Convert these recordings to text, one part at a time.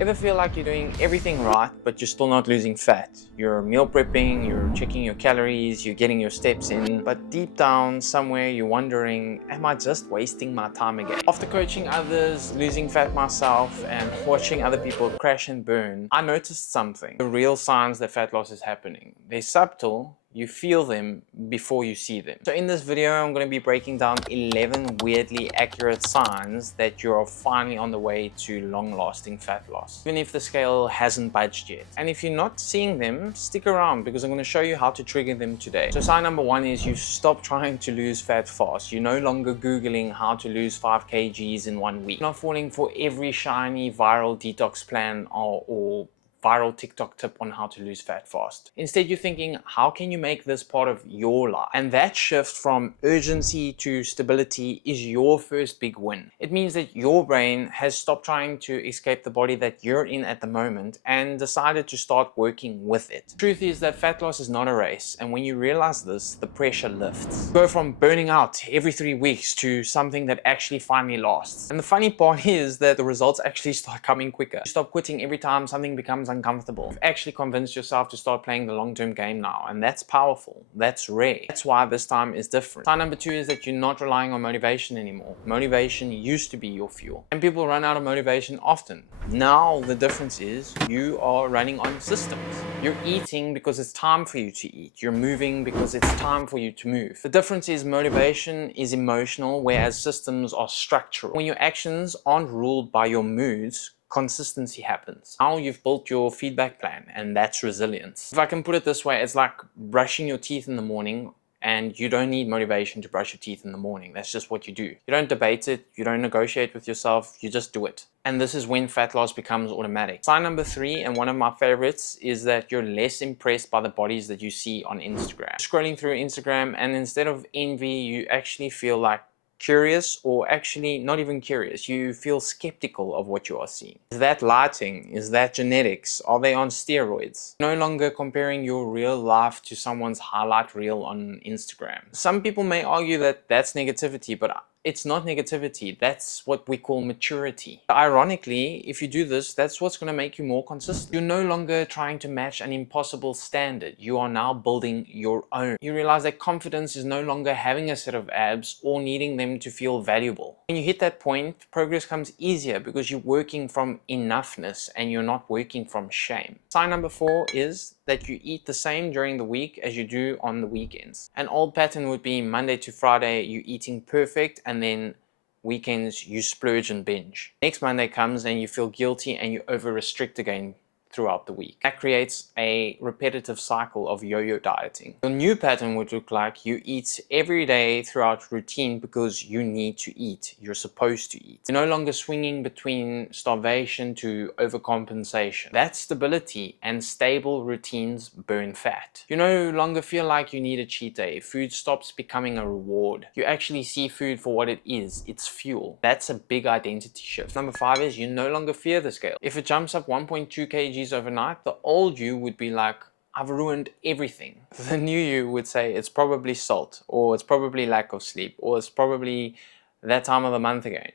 Ever feel like you're doing everything right, but you're still not losing fat? You're meal prepping, you're checking your calories, you're getting your steps in, but deep down somewhere you're wondering, am I just wasting my time again? After coaching others, losing fat myself, and watching other people crash and burn, I noticed something. The real signs that fat loss is happening. They're subtle. You feel them before you see them. So in this video, I'm going to be breaking down 11 weirdly accurate signs that you're finally on the way to long-lasting fat loss, even if the scale hasn't budged yet. And if you're not seeing them, stick around because I'm going to show you how to trigger them today. So sign number one is you've stopped trying to lose fat fast. You're no longer Googling how to lose 5 kgs in 1 week. You're not falling for every shiny viral detox plan or viral TikTok tip on how to lose fat fast. Instead, you're thinking, how can you make this part of your life? And that shift from urgency to stability is your first big win. It means that your brain has stopped trying to escape the body that you're in at the moment and decided to start working with it. The truth is that fat loss is not a race, and when you realize this, the pressure lifts. You go from burning out every 3 weeks to something that actually finally lasts. And the funny part is that the results actually start coming quicker. You stop quitting every time something becomes uncomfortable. You've actually convinced yourself to start playing the long-term game now, and that's powerful. That's rare. That's why this time is different. Sign number two is that you're not relying on motivation anymore. Motivation used to be your fuel, and people run out of motivation often. Now the difference is you are running on systems. You're eating because it's time for you to eat. You're moving because it's time for you to move. The difference is motivation is emotional, whereas systems are structural. When your actions aren't ruled by your moods, consistency happens. Now you've built your feedback plan, and that's resilience. If I can put it this way, it's like brushing your teeth in the morning, and you don't need motivation to brush your teeth in the morning. That's just what you do. You don't debate it, you don't negotiate with yourself, you just do it. And this is when fat loss becomes automatic. Sign number three, and one of my favorites, is that you're less impressed by the bodies that you see on Instagram. Scrolling through Instagram, and instead of envy, you actually feel like curious, or actually not even curious. You feel skeptical of what you are seeing. Is that lighting? Is that genetics? Are they on steroids? No longer comparing your real life to someone's highlight reel on Instagram. Some people may argue that that's negativity, but it's not negativity. That's what we call maturity. Ironically, if you do this, that's what's going to make you more consistent. You're no longer trying to match an impossible standard. You are now building your own. You realize that confidence is no longer having a set of abs or needing them to feel valuable. When you hit that point, progress comes easier because you're working from enoughness and you're not working from shame. Sign number four is that you eat the same during the week as you do on the weekends. An old pattern would be Monday to Friday, you eating perfect, and then weekends you splurge and binge. Next Monday comes and you feel guilty and you over restrict again throughout the week. That creates a repetitive cycle of yo-yo dieting. Your new pattern would look like you eat every day throughout routine because you need to eat. You're supposed to eat. You're no longer swinging between starvation to overcompensation. That stability and stable routines burn fat. You no longer feel like you need a cheat day. Food stops becoming a reward. You actually see food for what it is. It's fuel. That's a big identity shift. Number five is you no longer fear the scale. If it jumps up 1.2 kgs overnight, the old you would be like, I've ruined everything. The new you would say it's probably salt, or it's probably lack of sleep, or it's probably that time of the month again.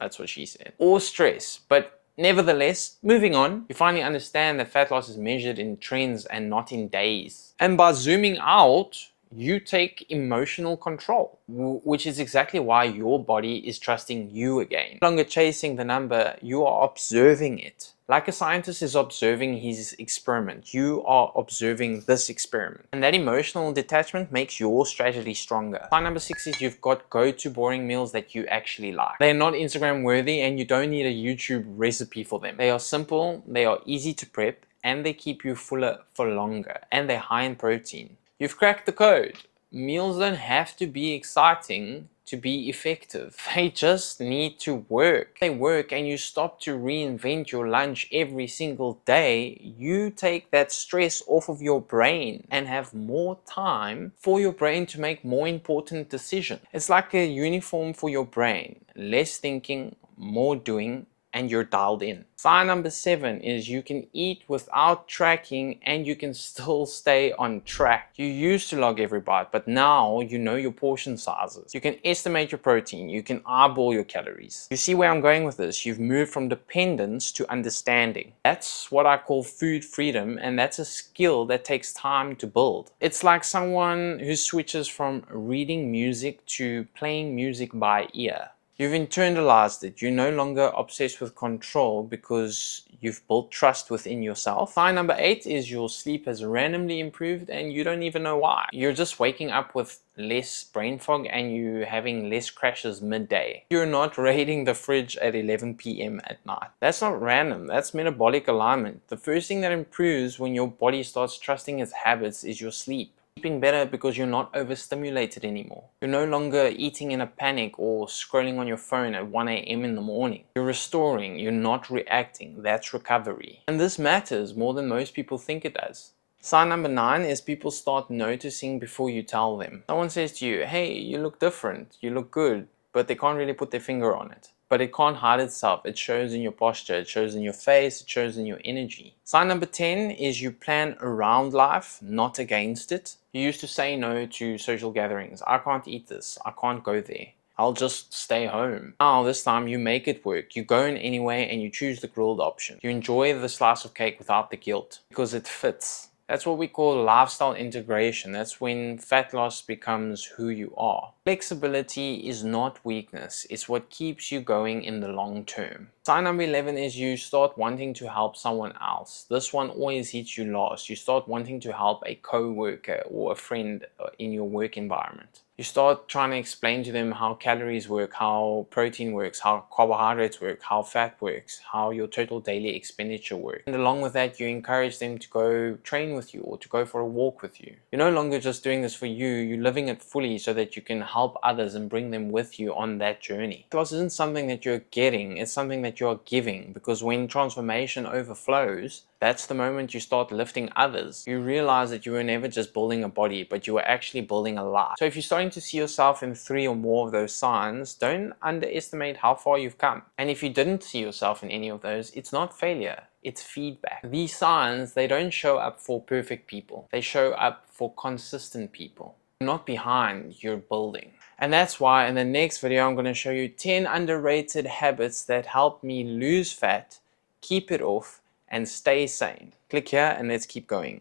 That's what she said. Or stress. But nevertheless, moving on, you finally understand that fat loss is measured in trends and not in days. And by zooming out, you take emotional control, which is exactly why your body is trusting you again. No longer chasing the number, you are observing it. Like a scientist is observing his experiment, you are observing this experiment. And that emotional detachment makes your strategy stronger. Sign number six is you've got go-to boring meals that you actually like. They're not Instagram worthy and you don't need a YouTube recipe for them. They are simple, they are easy to prep, and they keep you fuller for longer, and they're high in protein. You've cracked the code. Meals don't have to be exciting to be effective. They just need to work. They work and you stop to reinvent your lunch every single day. You take that stress off of your brain and have more time for your brain to make more important decisions. It's like a uniform for your brain. Less thinking, more doing, and you're dialed in. Sign number 7 is you can eat without tracking and you can still stay on track. You used to log every bite, but now you know your portion sizes. You can estimate your protein, you can eyeball your calories. You see where I'm going with this? You've moved from dependence to understanding. That's what I call food freedom, and that's a skill that takes time to build. It's like someone who switches from reading music to playing music by ear. You've internalized it. You're no longer obsessed with control because you've built trust within yourself. Sign number 8 is your sleep has randomly improved and you don't even know why. You're just waking up with less brain fog and you having less crashes midday. You're not raiding the fridge at 11 p.m. at night. That's not random. That's metabolic alignment. The first thing that improves when your body starts trusting its habits is your sleep. Sleeping better because you're not overstimulated anymore. You're no longer eating in a panic or scrolling on your phone at 1 a.m. in the morning. You're restoring, you're not reacting. That's recovery. And this matters more than most people think it does. Sign number 9 is people start noticing before you tell them. Someone says to you, hey, you look different, you look good, but they can't really put their finger on it. But it can't hide itself. It shows in your posture, it shows in your face, it shows in your energy. Sign number 10 is you plan around life, not against it. You used to say no to social gatherings. I can't eat this, I can't go there. I'll just stay home. Now this time you make it work. You go in anyway and you choose the grilled option. You enjoy the slice of cake without the guilt because it fits. That's what we call lifestyle integration. That's when fat loss becomes who you are. Flexibility is not weakness. It's what keeps you going in the long term. Sign number 11 is you start wanting to help someone else. This one always hits you last. You start wanting to help a co-worker or a friend in your work environment. You start trying to explain to them how calories work, how protein works, how carbohydrates work, how fat works, how your total daily expenditure works. And along with that, you encourage them to go train with you or to go for a walk with you. You're no longer just doing this for you, you're living it fully so that you can help others and bring them with you on that journey. Loss isn't something that you're getting, it's something that you're giving, because when transformation overflows, that's the moment you start lifting others. You realize that you were never just building a body, but you were actually building a life. So if you're starting to see yourself in 3 or more of those signs, don't underestimate how far you've come. And if you didn't see yourself in any of those, it's not failure, it's feedback. These signs, they don't show up for perfect people. They show up for consistent people. You're not behind, you're building. And that's why in the next video, I'm going to show you 10 underrated habits that help me lose fat, keep it off, and stay sane. Click here and let's keep going.